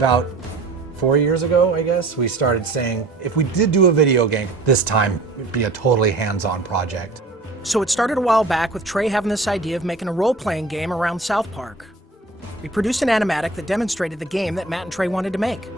About 4 years ago, I guess, we started saying, if we did do a video game, this time it'd be a totally hands-on project. So it started a while back with Trey having this idea of making a role-playing game around South Park. We produced an animatic that demonstrated the game that Matt and Trey wanted to make.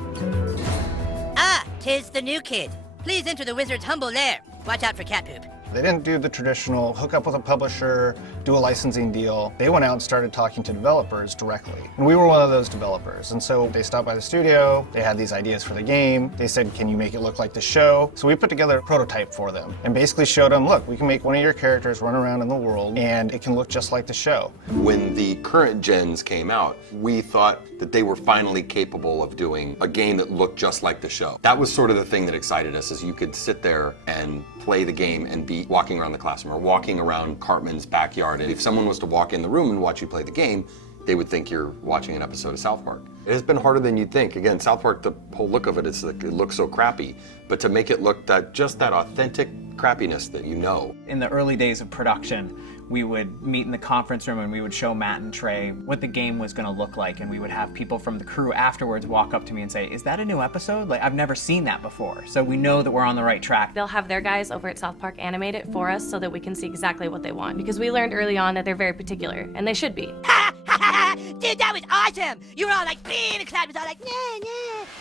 Ah, 'tis the new kid. Please enter the wizard's humble lair. Watch out for cat poop. They didn't do the traditional hook up with a publisher, do a licensing deal. They went out and started talking to developers directly. And we were one of those developers. And so they stopped by the studio, they had these ideas for the game. They said, can you make it look like the show? So we put together a prototype for them and basically showed them, look, we can make one of your characters run around in the world and it can look just like the show. When the current gens came out, we thought that they were finally capable of doing a game that looked just like the show. That was sort of the thing that excited us, is you could sit there and play the game and be walking around the classroom or walking around Cartman's backyard. And if someone was to walk in the room and watch you play the game, they would think you're watching an episode of South Park. It has been harder than you'd think. Again, South Park, the whole look of it is like, it looks so crappy, but to make it look just that authentic crappiness that you know. In the early days of production, we would meet in the conference room and we would show Matt and Trey what the game was going to look like, and we would have people from the crew afterwards walk up to me and say, is that a new episode? Like, I've never seen that before. So we know that we're on the right track. They'll have their guys over at South Park animate it for us so that we can see exactly what they want, because we learned early on that they're very particular, and they should be. Ha ha ha! Dude, that was awesome! You were all like, being the crowd was all like, nah,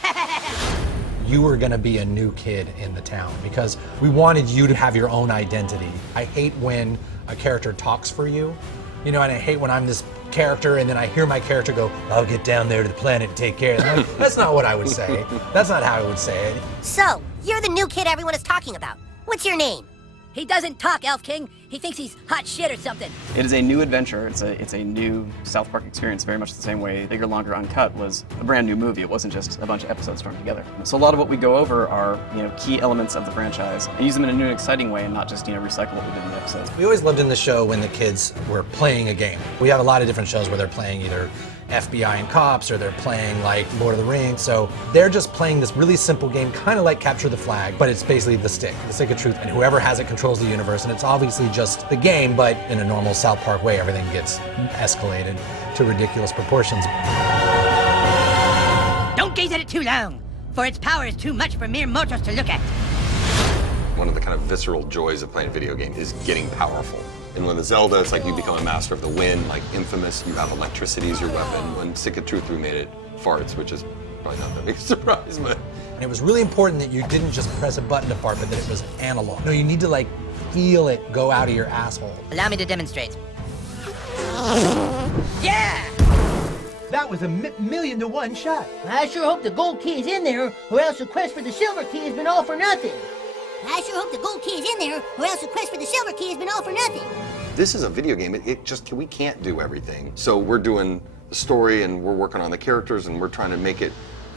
nah. You were gonna be a new kid in the town because we wanted you to have your own identity. I hate when a character talks for you, you know, and I hate when I'm this character and then I hear my character go, I'll get down there to the planet and take care of it. Like, that's not what I would say. That's not how I would say it. So, you're the new kid everyone is talking about. What's your name? He doesn't talk, Elf King. He thinks he's hot shit or something. It is a new adventure. It's a new South Park experience, very much the same way Bigger, Longer, Uncut was a brand new movie. It wasn't just a bunch of episodes thrown together. So a lot of what we go over are, key elements of the franchise and use them in a new and exciting way and not just, recycle what we did in the episodes. We always loved in the show when the kids were playing a game. We have a lot of different shows where they're playing either FBI and cops, or they're playing like Lord of the Rings. So they're just playing this really simple game, kind of like Capture the Flag, but it's basically the stick of truth, and whoever has it controls the universe, and it's obviously just the game, but in a normal South Park way, everything gets escalated to ridiculous proportions. Don't gaze at it too long, for its power is too much for mere mortals to look at. One of the kind of visceral joys of playing a video game is getting powerful. And when the Zelda, it's like you become a master of the wind, like Infamous, you have electricity as your weapon. When Stick of Truth, we made it farts, which is probably not that big a surprise, but. And it was really important that you didn't just press a button to fart, but that it was analog. No, you need to like feel it go out of your asshole. Allow me to demonstrate. Yeah! That was a million to one shot. I sure hope the gold key is in there, or else the quest for the silver key has been all for nothing. I sure hope the gold key is in there, or else the quest for the silver key has been all for nothing. This is a video game. We can't do everything. So we're doing the story and we're working on the characters and we're trying to make it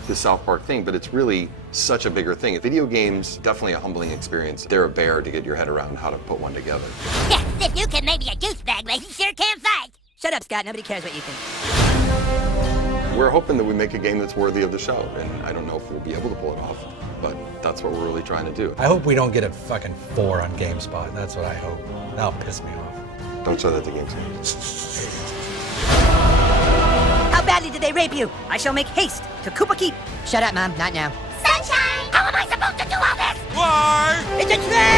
the South Park thing, but it's really such a bigger thing. Video games, definitely a humbling experience. They're a bear to get your head around how to put one together. Yeah, if you can maybe a douchebag, but he sure can fight. Shut up, Scott. Nobody cares what you think. We're hoping that we make a game that's worthy of the show, and I don't know if we'll be able to pull it off, but that's what we're really trying to do. I hope we don't get a fucking 4 on GameSpot. That's what I hope. That'll piss me off. Don't show that to GameSpot. How badly did they rape you? I shall make haste to Koopa Keep. Shut up, Mom. Not now. Sunshine! How am I supposed to do all this? Why? It's a trap!